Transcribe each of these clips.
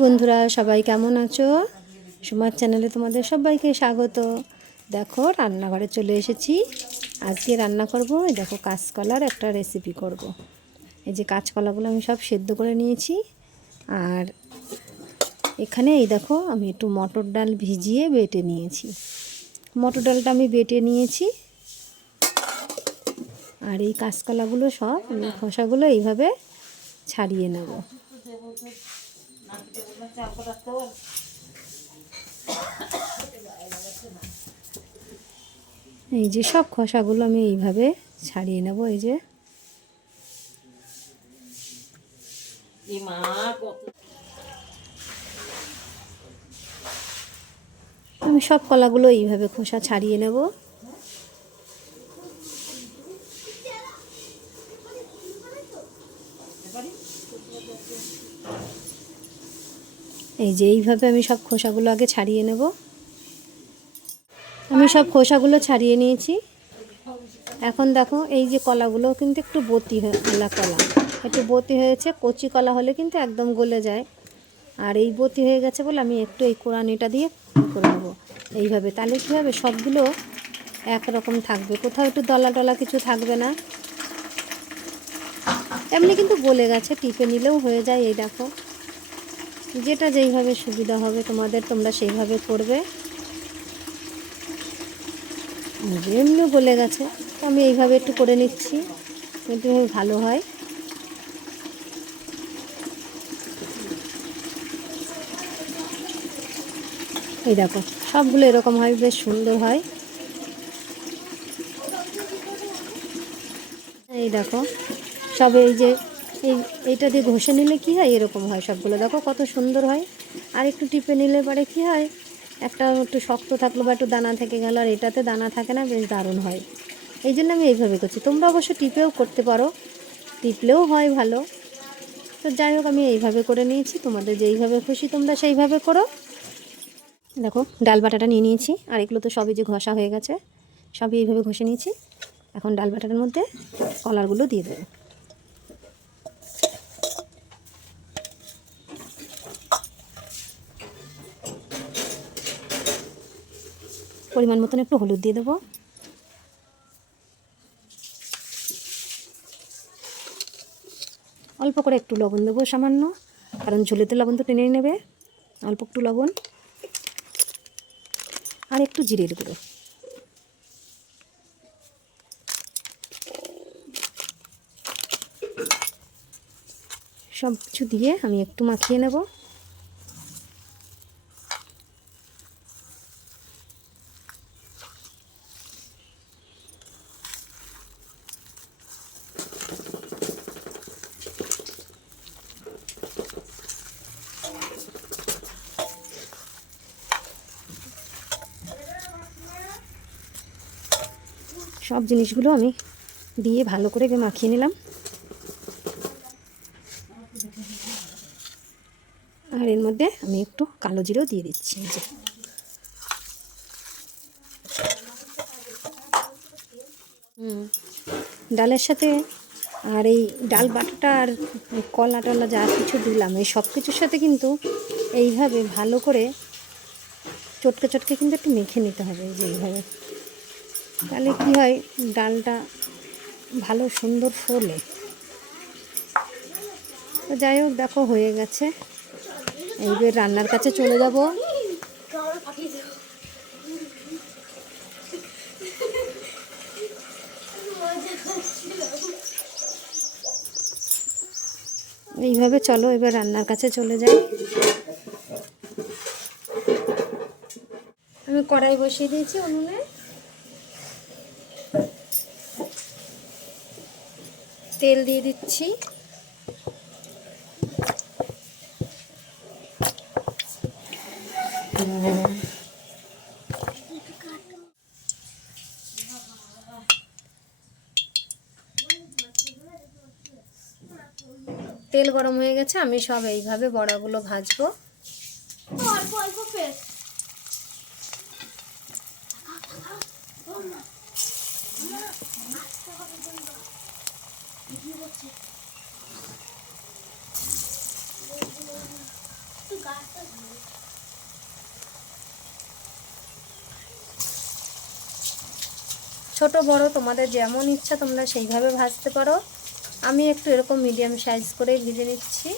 বন্ধুরা, সবাই কেমন আছো? সুমার চ্যানেলে তোমাদের সবাইকে স্বাগত। দেখো, রান্নাঘরে চলে এসেছি। আজকে রান্না করব, এই দেখো, কাঁচকলার একটা রেসিপি করব। এই যে কাঁচকলাগুলো আমি সব সেদ্ধ করে নিয়েছি। আর এখানে এই দেখো, আমি একটু মটর ডাল ভিজিয়ে বেটে নিয়েছি। মটর ডালটা আমি বেটে নিয়েছি। আর এই কাঁচকলাগুলো সব খোসাগুলো এইভাবে ছাড়িয়ে নেব। এই যে সব খোসাগুলো আমি এইভাবে ছাড়িয়ে নেব এই যে। আমি সব কলাগুলো এইভাবে খোসা ছাড়িয়ে নেব। এই যে এইভাবে আমি সব খোসাগুলো আগে ছাড়িয়ে নেব। আমি সব খোসাগুলো ছাড়িয়ে নিয়েছি। এখন দেখো এই যে কলাগুলো কিন্তু একটু বতি হলা কলা। একটু বতি হয়েছে, কচি কলা হলে কিন্তু একদম গলে যায়। আর এই বতি হয়ে গেছে বলে আমি একটু এই কোরআনিটা দিয়ে করে নেব। এইভাবে, তাহলে কী হবে? সবগুলো একরকম থাকবে। কোথাও একটু দলা টলা কিছু থাকবে না। এমনি কিন্তু গলে গেছে, টিপে নিলেও হয়ে যায়, এই দেখো। যেটা যেইভাবে সুবিধা হবে তোমাদের, তোমরা সেইভাবে করবে। এমনি গলে গেছে, তো আমি এইভাবে একটু করে নিচ্ছি একটু ভালো হয়। এই দেখো, সবগুলো এরকম হয়, বেশ সুন্দর হয়। এই দেখো, সব এই যে এই এইটা দিয়ে ঘষে নিলে কি হয়? এরকম হয় সবগুলো। দেখো কত সুন্দর হয়। আর একটু টিপে নিলে পরে কি হয়? একটা একটু শক্ত থাকল বা একটু দানা থেকে গেল, আর এটাতে দানা থাকে না, বেশ দারুণ হয়। এই জন্য আমি এইভাবে করছি। তোমরা অবশ্য টিপেও করতে পারো। টিপলেও হয় ভালো। তো যাই হোক, আমি এইভাবে করে নিয়েছি। তোমাদের যেইভাবে খুশি তোমরা সেইভাবে করো। দেখো, ডাল বাটাটা নিয়ে নিয়েছি। আর এগুলো তো সবই যে ঘষা হয়ে গেছে, সবই এইভাবে ঘষে নিয়েছি। এখন ডাল বাটাটার মধ্যে কলারগুলো দিয়ে দেবো। পরিমাণ মতন একটু হলুদ দিয়ে দেবো। অল্প করে একটু লবণ দেবো সামান্য, কারণ ঝোলেতে লবণ তো টেনে নেবে। অল্প একটু লবণ আর একটু জিরের গুঁড়ো সব কিছু দিয়ে আমি একটু মাখিয়ে নেব। সব জিনিসগুলো আমি দিয়ে ভালো করে মাখিয়ে নিলাম। আর এর মধ্যে আমি একটু কালো জিরেও দিয়ে দিচ্ছি। যে। ডালের সাথে আর এই ডাল বাটাটা আর কলা টলা যা কিছু দিলাম, এই সব কিছুর সাথে কিন্তু এইভাবে ভালো করে চটকে চটকে কিন্তু একটু মেখে নিতে হবে যে এইভাবে। তাহলে কী হয়? ডালটা ভালো সুন্দর ফোলে। তো যাই হোক, দেখো হয়ে গেছে। এইবার রান্নার কাছে চলে যাব। এইভাবে চলো, এবার রান্নার কাছে চলে যাই। আমি কড়াই বসিয়ে দিয়েছি উনুনে। তেল দিয়ে দিচ্ছি। তেল গরম হয়ে গেছে আমি সব এইভাবে বড়াগুলো ভাজবো। ছোট, বড়, তোমাদের যেমন ইচ্ছা তোমরা সেইভাবে ভাজতে পারো। আমি একটু এরকম মিডিয়াম সাইজ করে ভেজে নিচ্ছি।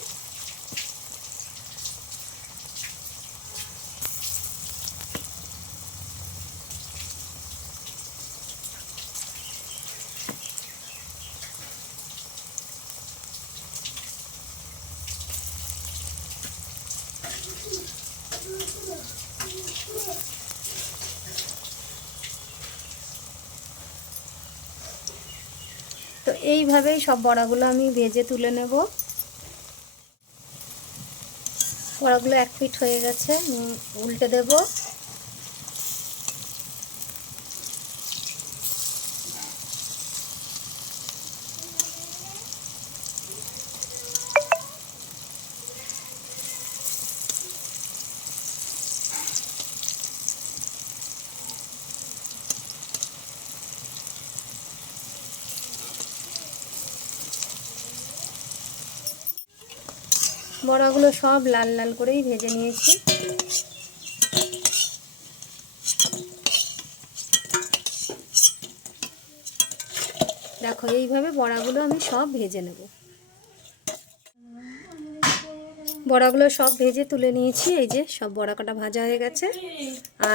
এইভাবেই সব বড়াগুলো আমি ভেজে তুলে নেব। বড়াগুলো এক ফিট হয়ে গেছে উল্টে দেব। বড়াগুলো সব লাল লাল করেই ভেজে নিয়েছি। দেখো, এইভাবে বড়াগুলো আমি সব ভেজে নেব। বড়াগুলো সব ভেজে তুলে নিয়েছি, এই যে সব বড়া কটা ভাজা হয়ে গেছে।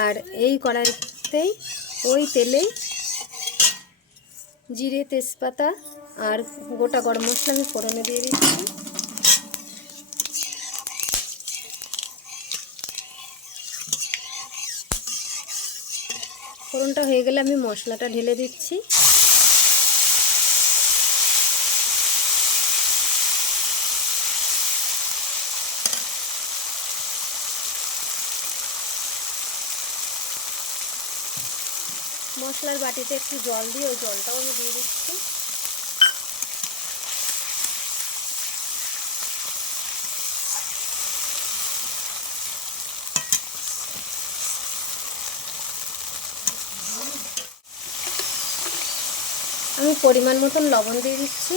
আর এই কড়াইতেই, ওই তেলেই জিরে তেজপাতা আর গোটা গরম মশলা আমি ফোড়নে দিয়ে দিচ্ছি। ফোড়নটা হয়ে গেলে আমি মশলাটা ঢেলে দিচ্ছি। মশলার বাটিতে একটু জল দিয়ে ওই জলটাও আমি দিয়ে দিচ্ছি। আমি পরিমাণ মতন লবণ দিয়ে দিচ্ছি।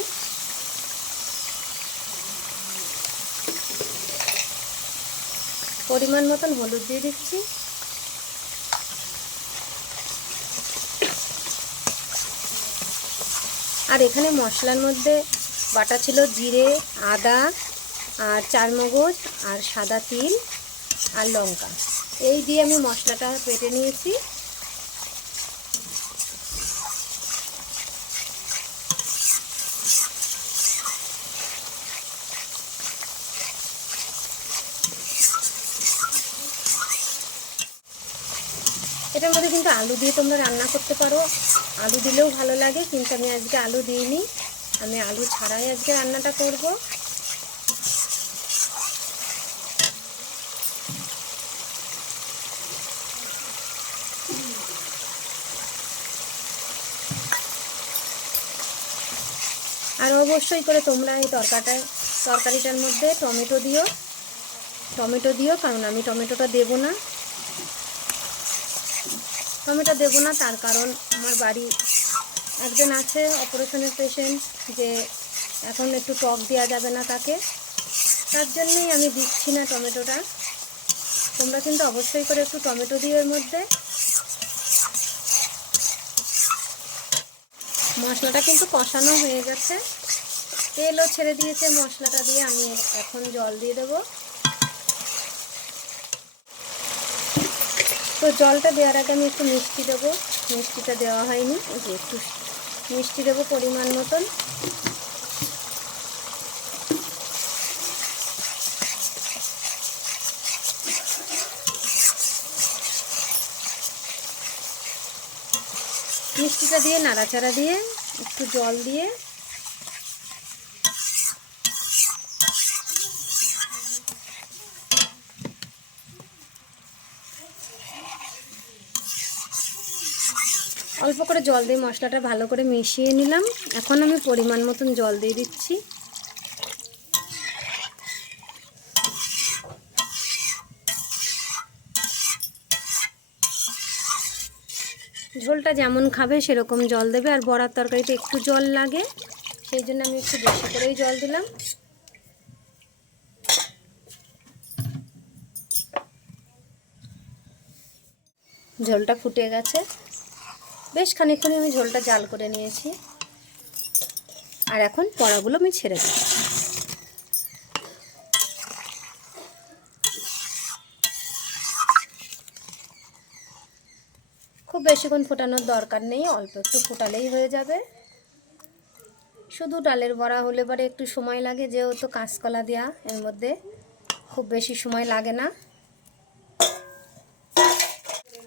পরিমাণ মতন হলুদ দিয়ে দিচ্ছি। আর এখানে মশলার মধ্যে বাটা ছিল জিরে, আদা আর চারমগজ আর সাদা তিল আর লঙ্কা। এই দিয়ে আমি মশলাটা পেটে নিয়েছি এটার মধ্যে কিন্তু আলু দিয়ে তোমরা রান্না করতে পারো। আলু দিলেও ভালো লাগে, কিন্তু আমি আজকে আলু দিইনি। আমি আলু ছাড়াই আজকে রান্নাটা করব। আর অবশ্যই করে তোমরা এই তরকাটায় তরকারিটার মধ্যে টমেটো দিও। টমেটো দিও, কারণ আমি টমেটোটা দেবো না। টমেটো দেবো না, তার কারণ আমার বাড়ি একজন আছে অপারেশনের পেশেন্ট যে এখন একটু টক দেওয়া যাবে না তাকে। তার জন্যই আমি দিচ্ছি না টমেটোটা। তোমরা কিন্তু অবশ্যই করে একটু টমেটো দিও এর মধ্যে। মশলাটা কিন্তু কষানো হয়ে গেছে। তেলও ছেড়ে দিয়েছে, মশলাটা দিয়ে আমি এখন জল দিয়ে দেবো। তো জলটা দেওয়ার আগে আমি একটু মিষ্টি দেবো। মিষ্টিটা দেওয়া হয়নি যে একটু মিষ্টি দেবো পরিমাণ মতন। মিষ্টিটা দিয়ে নাড়াচাড়া দিয়ে একটু জল দিয়ে অল্প করে জল দিয়ে মশলাটা ভালো করে মিশিয়ে নিলাম। এখন আমি পরিমাণ মতন জল দিয়ে দিচ্ছি। ঝোলটা যেমন খাবে সেরকম জল দেবে, আর বড়ার তরকারিতে একটু জল লাগে। সেই জন্য আমি একটু বেশি করেই জল দিলাম। ঝোলটা ফুটে গেছে। বেশ খানিকক্ষণ আমি ঝোলটা জাল করে নিয়েছি। আর এখন পড়াগুলো আমি ছেড়ে দেবো। খুব বেশিক্ষণ ফোটানোর দরকার নেই, অল্প একটু ফোটালেই হয়ে যাবে। শুধু ডালের বড়া হলে পরে একটু সময় লাগে, যেহেতু কাঁচকলা দেওয়া এর মধ্যে খুব বেশি সময় লাগে না।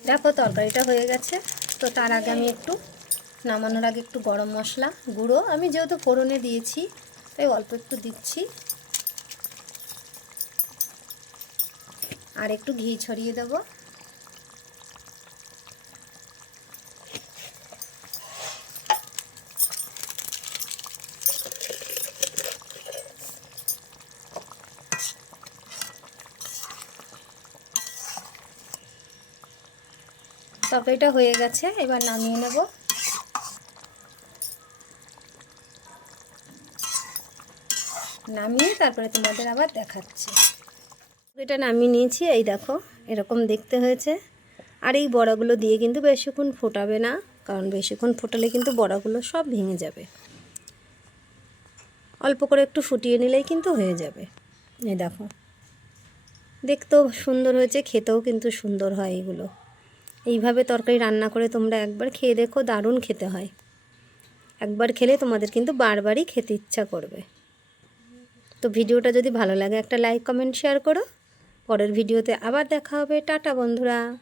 দেখো তরকারিটা হয়ে গেছে। তো তার আগে আমি একটু নামানোর আগে একটু গরম মশলা গুঁড়ো। আমি যেহেতু ফোড়নে দিয়েছি, তাই অল্প একটু দিচ্ছি। আর একটু ঘি ছড়িয়ে দেবো। তরকারিটা হয়ে গেছে, এবার নামিয়ে নেব। নামিয়ে তারপরে তোমাদের আবার দেখাচ্ছি। এটা নামিয়ে নিয়েছি, এই দেখো, এরকম দেখতে হয়েছে। আর এই বড়াগুলো দিয়ে কিন্তু বেশিক্ষণ ফোটাবে না, কারণ বেশিক্ষণ ফোটালে কিন্তু বড়াগুলো সব ভেঙে যাবে। অল্প করে একটু ফুটিয়ে নিলেই কিন্তু হয়ে যাবে। এই দেখো, দেখতেও সুন্দর হয়েছে, খেতেও কিন্তু সুন্দর হয় এগুলো। এইভাবে তরকারি রান্না করে তোমরা একবার খেয়ে দেখো, দারুণ খেতে হয়। একবার খেলে তোমাদের কিন্তু বারবারই খেতে ইচ্ছা করবে। তো ভিডিওটা যদি ভালো লাগে একটা লাইক, কমেন্ট, শেয়ার করো। পরের ভিডিওতে আবার দেখা হবে। টাটা বন্ধুরা।